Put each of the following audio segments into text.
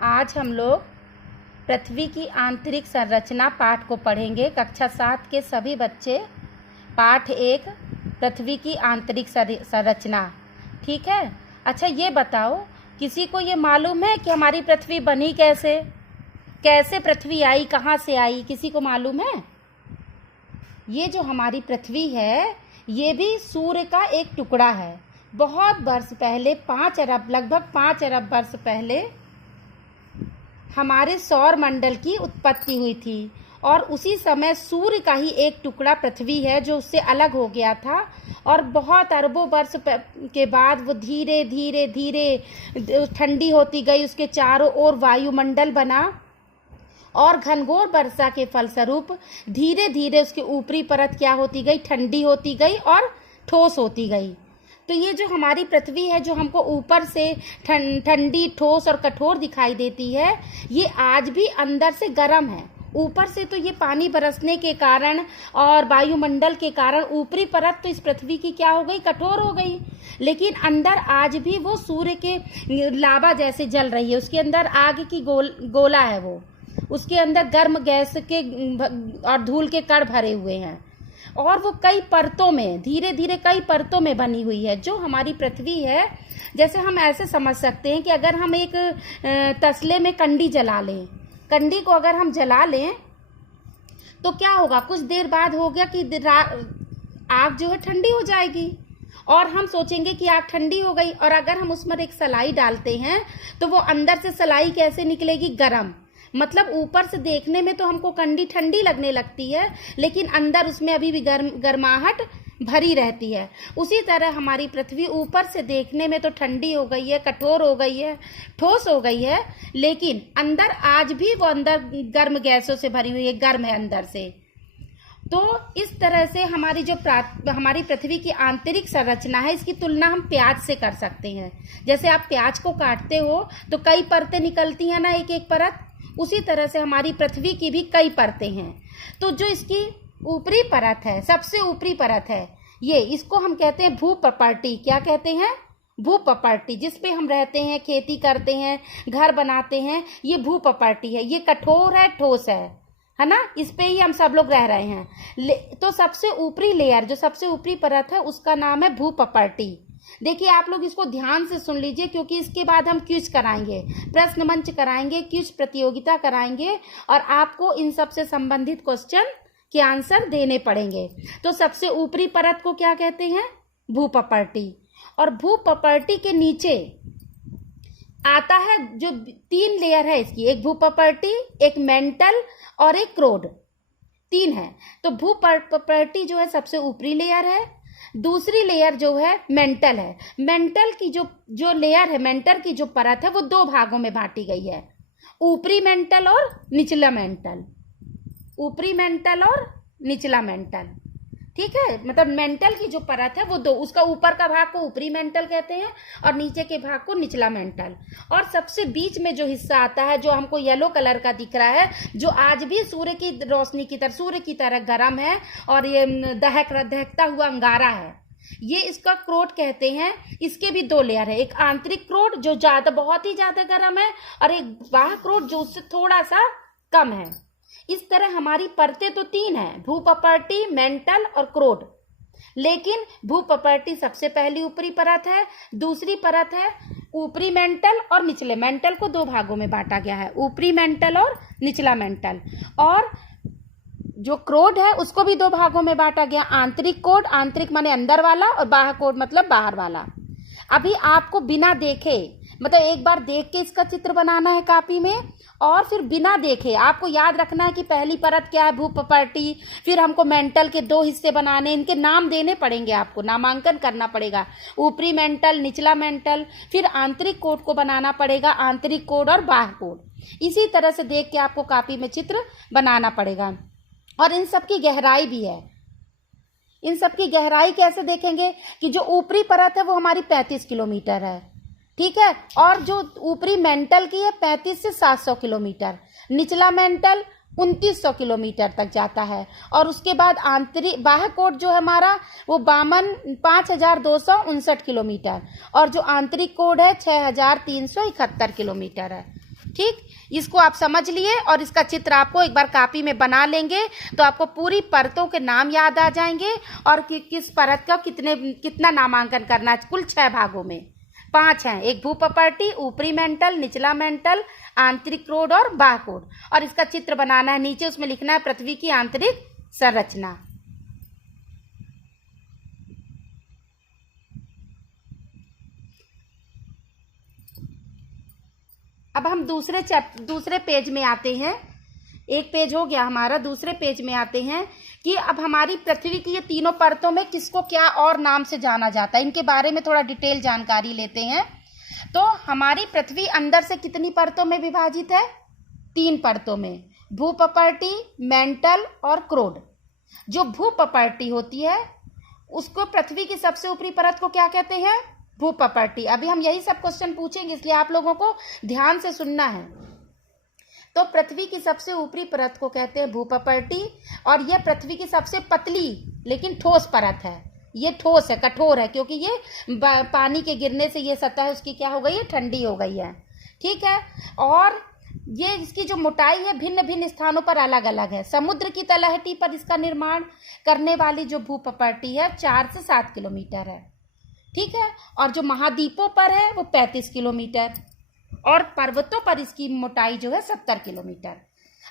आज हम लोग पृथ्वी की आंतरिक संरचना पाठ को पढ़ेंगे। कक्षा 7 के सभी बच्चे पाठ 1 पृथ्वी की आंतरिक संरचना, ठीक है। अच्छा, ये बताओ, किसी को ये मालूम है कि हमारी पृथ्वी बनी कैसे? कैसे पृथ्वी आई, कहाँ से आई? किसी को मालूम है? ये जो हमारी पृथ्वी है ये भी सूर्य का एक टुकड़ा है। बहुत वर्ष पहले, लगभग 5 अरब वर्ष पहले हमारे सौर मंडल की उत्पत्ति हुई थी और उसी समय सूर्य का ही एक टुकड़ा पृथ्वी है जो उससे अलग हो गया था। और बहुत अरबों वर्ष के बाद वो धीरे धीरे धीरे ठंडी होती गई, उसके चारों ओर वायुमंडल बना और घनघोर वर्षा के फलस्वरूप धीरे धीरे उसकी ऊपरी परत क्या होती गई, ठंडी होती गई और ठोस होती गई। तो ये जो हमारी पृथ्वी है, जो हमको ऊपर से ठंडी, ठोस और कठोर दिखाई देती है, ये आज भी अंदर से गर्म है। ऊपर से तो ये पानी बरसने के कारण और वायुमंडल के कारण ऊपरी परत तो इस पृथ्वी की क्या हो गई, कठोर हो गई, लेकिन अंदर आज भी वो सूर्य के लावा जैसे जल रही है। उसके अंदर आग की गोला है, वो उसके अंदर गर्म गैस के और धूल के कण भरे हुए हैं और वो कई परतों में, धीरे धीरे कई परतों में बनी हुई है। जो हमारी पृथ्वी है, जैसे हम ऐसे समझ सकते हैं कि अगर हम एक तसले में कंडी जला लें, कंडी को अगर हम जला लें तो क्या होगा, कुछ देर बाद हो गया कि आग जो है ठंडी हो जाएगी और हम सोचेंगे कि आग ठंडी हो गई। और अगर हम उसमें एक सलाई डालते हैं तो वो अंदर से सलाई कैसे निकलेगी, गरम। मतलब ऊपर से देखने में तो हमको कंडी ठंडी लगने लगती है, लेकिन अंदर उसमें अभी भी गर्माहट भरी रहती है। उसी तरह हमारी पृथ्वी ऊपर से देखने में तो ठंडी हो गई है, कठोर हो गई है, ठोस हो गई है, लेकिन अंदर आज भी वो अंदर गर्म गैसों से भरी हुई है, गर्म है अंदर से। तो इस तरह से हमारी पृथ्वी की आंतरिक संरचना है, इसकी तुलना हम प्याज से कर सकते हैं। जैसे आप प्याज को काटते हो तो कई परतें निकलती हैं ना, एक एक परत, उसी तरह से हमारी पृथ्वी की भी कई परतें हैं। तो जो इसकी ऊपरी परत है, सबसे ऊपरी परत है, ये इसको हम कहते हैं भूप्रपर्टी। क्या कहते हैं? भूप्रपर्टी। जिस पे हम रहते हैं, खेती करते हैं, घर बनाते हैं, ये भूप्रपर्टी है। ये कठोर है, ठोस है ना, इस पे ही हम सब लोग रह रहे हैं। तो सबसे ऊपरी लेयर, जो सबसे ऊपरी परत है, उसका नाम है भूप्रपर्टी। देखिए, आप लोग इसको ध्यान से सुन लीजिए, क्योंकि इसके बाद हम क्विज कराएंगे, प्रश्न मंच कराएंगे, क्विज प्रतियोगिता कराएंगे और आपको इन सब से संबंधित क्वेश्चन के आंसर देने पड़ेंगे। तो सबसे ऊपरी परत को क्या कहते हैं? भूप्रपर्टी। और भूप्रपर्टी के नीचे आता है जो 3 लेयर है इसकी, एक भूप्रपर्टी, एक मेंटल और एक क्रोड, 3 है। तो भूप्रपर्टी जो है सबसे ऊपरी लेयर है। दूसरी लेयर जो है मेंटल है। मेंटल की जो लेयर है, मेंटल की जो परत है, वो 2 भागों में बांटी गई है, ऊपरी मेंटल और निचला मेंटल। ऊपरी मेंटल और निचला मेंटल, ठीक है। मतलब मेंटल की जो परत है वो 2, उसका ऊपर का भाग को ऊपरी मेंटल कहते हैं और नीचे के भाग को निचला मेंटल। और सबसे बीच में जो हिस्सा आता है, जो हमको येलो कलर का दिख रहा है, जो आज भी सूर्य की रोशनी की तरह, सूर्य की तरह गर्म है और ये दहकता हुआ अंगारा है, ये इसका क्रोड कहते हैं। इसके भी 2 लेयर है, एक आंतरिक क्रोड जो बहुत ही ज्यादा गर्म है और एक बाह्य क्रोड जो उससे थोड़ा सा कम है। इस तरह हमारी परतें तो 3 हैं, भूप्रपर्टी, मेंटल और क्रोड। लेकिन भूप्रपर्टी सबसे पहली ऊपरी परत है, दूसरी परत है ऊपरी मेंटल और निचले मेंटल को 2 भागों में बांटा गया है, ऊपरी मेंटल और निचला मेंटल। और जो क्रोड है उसको भी 2 भागों में बांटा गया, आंतरिक कोड, आंतरिक माने अंदर वाला, और बाह्य कोड मतलब बाहर वाला। अभी आपको बिना देखे, मतलब एक बार देख के इसका चित्र बनाना है कापी में, और फिर बिना देखे आपको याद रखना है कि पहली परत क्या है, भूप्रपर्टी, फिर हमको मेंटल के 2 हिस्से बनाने, इनके नाम देने पड़ेंगे, आपको नामांकन करना पड़ेगा, ऊपरी मेंटल, निचला मेंटल, फिर आंतरिक कोड को बनाना पड़ेगा, आंतरिक कोड और बाह्य कोड। इसी तरह से देख के आपको कापी में चित्र बनाना पड़ेगा। और इन सब की गहराई भी है। इन सब की गहराई कैसे देखेंगे कि जो ऊपरी परत है वो हमारी 35 किलोमीटर है, ठीक है, और जो ऊपरी मेंटल की है 35 से 700 किलोमीटर, निचला मेंटल 2900 किलोमीटर तक जाता है। और उसके बाद आंतरिक बाह्य कोड जो है हमारा वो 5259 किलोमीटर, और जो आंतरिक कोड है 6371 किलोमीटर है। ठीक, इसको आप समझ लिए और इसका चित्र आपको एक बार कॉपी में बना लेंगे तो आपको पूरी परतों के नाम याद आ जाएंगे और किस परत का कितना नामांकन करना है। कुल 6 भागों में 5 हैं, एक भूपपर्टी, ऊपरी मेंटल, निचला मेंटल, आंतरिक क्रोड और बाह्य क्रोड। और इसका चित्र बनाना है, नीचे उसमें लिखना है पृथ्वी की आंतरिक संरचना। अब हम दूसरे पेज में आते हैं। एक पेज हो गया हमारा, दूसरे पेज में आते हैं कि अब हमारी पृथ्वी की ये तीनों परतों में किसको क्या और नाम से जाना जाता है, इनके बारे में थोड़ा डिटेल जानकारी लेते हैं। तो हमारी पृथ्वी अंदर से कितनी परतों में विभाजित है? 3 परतों में, भूपपर्टी, मेंटल और क्रोड। जो भूपपर्टी होती है उसको पृथ्वी की सबसे ऊपरी परत को क्या कहते हैं? भूपपर्टी। अभी हम यही सब क्वेश्चन पूछेंगे, इसलिए आप लोगों को ध्यान से सुनना है। तो पृथ्वी की सबसे ऊपरी परत को कहते हैं भूपपर्टी और यह पृथ्वी की सबसे पतली लेकिन ठोस परत है। ये ठोस है, कठोर है, क्योंकि ये पानी के गिरने से ये सतह उसकी क्या हो गई है? ठंडी हो गई है। ठीक है, और ये इसकी जो मोटाई है भिन्न भिन्न स्थानों पर अलग अलग है। समुद्र की तलहटी पर इसका निर्माण करने वाली जो भूपपर्टी है 4 से 7 किलोमीटर है। ठीक है, और जो महाद्वीपों पर है वो 35 किलोमीटर और पर्वतों पर इसकी मोटाई जो है 70 किलोमीटर।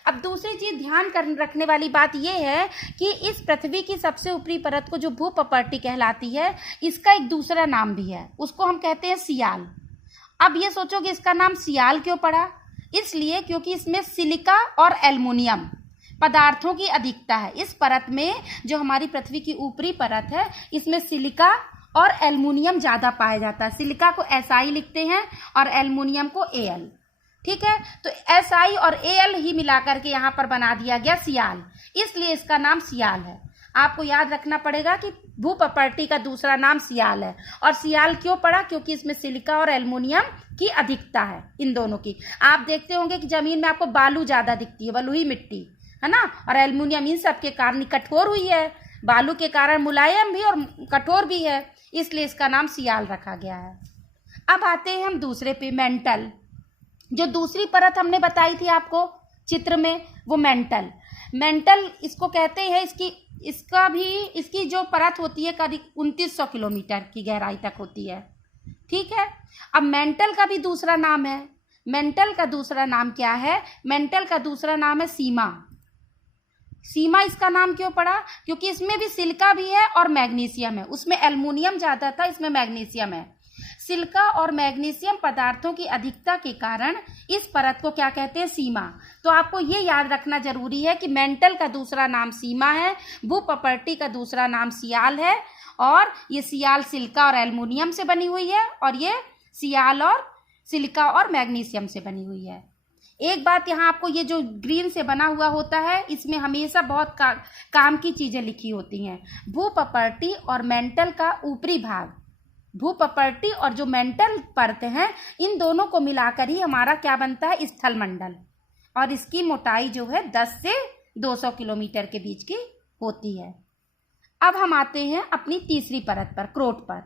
अब दूसरी चीज ध्यान रखने वाली बात यह है कि इस पृथ्वी की सबसे ऊपरी परत को जो भूपपर्टी कहलाती है, इसका एक दूसरा नाम भी है, उसको हम कहते हैं सियाल। अब ये सोचो कि इसका नाम सियाल क्यों पड़ा? इसलिए क्योंकि इसमें सिलिका और एल्युमिनियम पदार्थों की अधिकता है। इस परत में जो हमारी पृथ्वी की ऊपरी परत है इसमें सिलिका और एल्युमिनियम ज्यादा पाया जाता है। सिलिका को SI लिखते हैं और एल्युमिनियम को Al। ठीक है, तो SI और Al ही मिलाकर के यहाँ पर बना दिया गया सियाल, इसलिए इसका नाम सियाल है। आपको याद रखना पड़ेगा कि भूपपर्टी का दूसरा नाम सियाल है। और सियाल क्यों पड़ा? क्योंकि इसमें सिलिका और एल्युमिनियम की अधिकता है, इन दोनों की। आप देखते होंगे कि जमीन में आपको बालू ज्यादा दिखती है, बलुई मिट्टी है ना, और एल्युमिनियम इन सब के कारण कठोर हुई है। बालू के कारण मुलायम भी और कठोर भी है, इसलिए इसका नाम सियाल रखा गया है। अब आते हैं हम दूसरे पे, मेंटल। जो दूसरी परत हमने बताई थी आपको चित्र में, वो मेंटल इसको कहते हैं। इसकी जो परत होती है करीब 2900 किलोमीटर की गहराई तक होती है। ठीक है, अब मेंटल का भी दूसरा नाम है। मेंटल का दूसरा नाम क्या है? मेंटल का दूसरा नाम है सीमा। सीमा इसका नाम क्यों पड़ा? क्योंकि इसमें भी सिलिका भी है और मैग्नीशियम है। उसमें एल्युमिनियम ज्यादा था, इसमें मैग्नीशियम है। सिलिका और मैग्नीशियम पदार्थों की अधिकता के कारण इस परत को क्या कहते हैं? सीमा। तो आपको ये याद रखना जरूरी है कि मेंटल का दूसरा नाम सीमा है, भूपपर्टी का दूसरा नाम सियाल है, और ये सियाल सिलिका और एल्युमिनियम से बनी हुई है और ये सियाल और सिलिका और मैग्नीशियम से बनी हुई है। एक बात यहाँ आपको, ये जो ग्रीन से बना हुआ होता है इसमें हमेशा बहुत काम की चीजें लिखी होती हैं। भूपपर्टी और मेंटल का ऊपरी भाग, भूपपर्टी और जो मेंटल परत हैं, इन दोनों को मिलाकर ही हमारा क्या बनता है? स्थलमंडल। और इसकी मोटाई जो है 10 से 200 किलोमीटर के बीच की होती है। अब हम आते हैं अपनी तीसरी परत पर, क्रोट पर।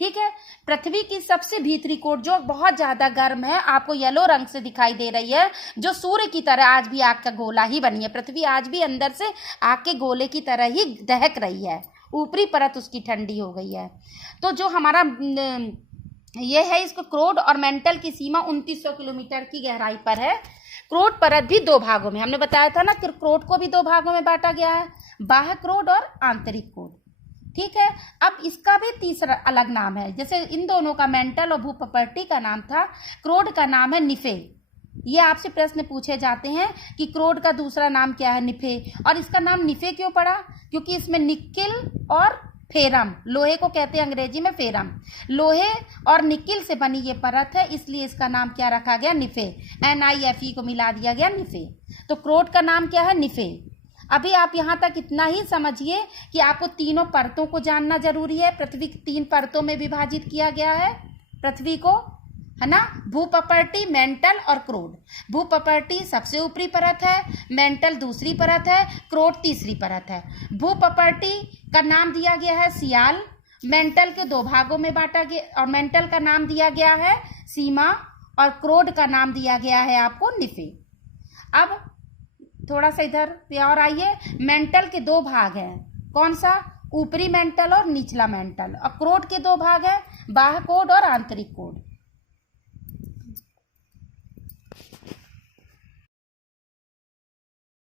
ठीक है, पृथ्वी की सबसे भीतरी कोट जो बहुत ज्यादा गर्म है, आपको येलो रंग से दिखाई दे रही है, जो सूर्य की तरह आज भी आग का गोला ही बनी है। पृथ्वी आज भी अंदर से आग के गोले की तरह ही दहक रही है, ऊपरी परत उसकी ठंडी हो गई है। तो जो हमारा ये है, इसको क्रोड और मेंटल की सीमा 2900 किलोमीटर की गहराई पर है। क्रोड परत भी 2 भागों में, हमने बताया था ना कि क्रोड को भी 2 भागों में बांटा गया है, बाह्य क्रोड और आंतरिक क्रोड। ठीक है, अब इसका भी तीसरा अलग नाम है। जैसे इन दोनों का, मेंटल और भूपपर्टी का नाम था, क्रोड का नाम है निफे। ये आपसे प्रश्न पूछे जाते हैं कि क्रोड का दूसरा नाम क्या है? निफे। और इसका नाम निफे क्यों पड़ा? क्योंकि इसमें निकिल और फेरम, लोहे को कहते हैं अंग्रेजी में फेरम, लोहे और निकिल से बनी ये परत है, इसलिए इसका नाम क्या रखा गया? निफे। NIFE को मिला दिया गया, निफे। तो क्रोड का नाम क्या है? निफे। अभी आप यहाँ तक इतना ही समझिए कि आपको तीनों परतों को जानना जरूरी है। पृथ्वी की 3 परतों में विभाजित किया गया है पृथ्वी को, है ना, भूपपर्टी, मेंटल और क्रोड। भूपपर्टी सबसे ऊपरी परत है, मेंटल दूसरी परत है, क्रोड तीसरी परत है। भूपपर्टी का नाम दिया गया है सियाल, मेंटल के 2 भागों में बांटा गया, और मेंटल का नाम दिया गया है सीमा, और क्रोड का नाम दिया गया है आपको निफे। अब थोड़ा सा इधर और आइए, मेंटल के दो भाग हैं, कौन सा, ऊपरी मेंटल और निचला मेंटल। और क्रोड के दो भाग हैं, बाह्य कोड और आंतरिक कोड।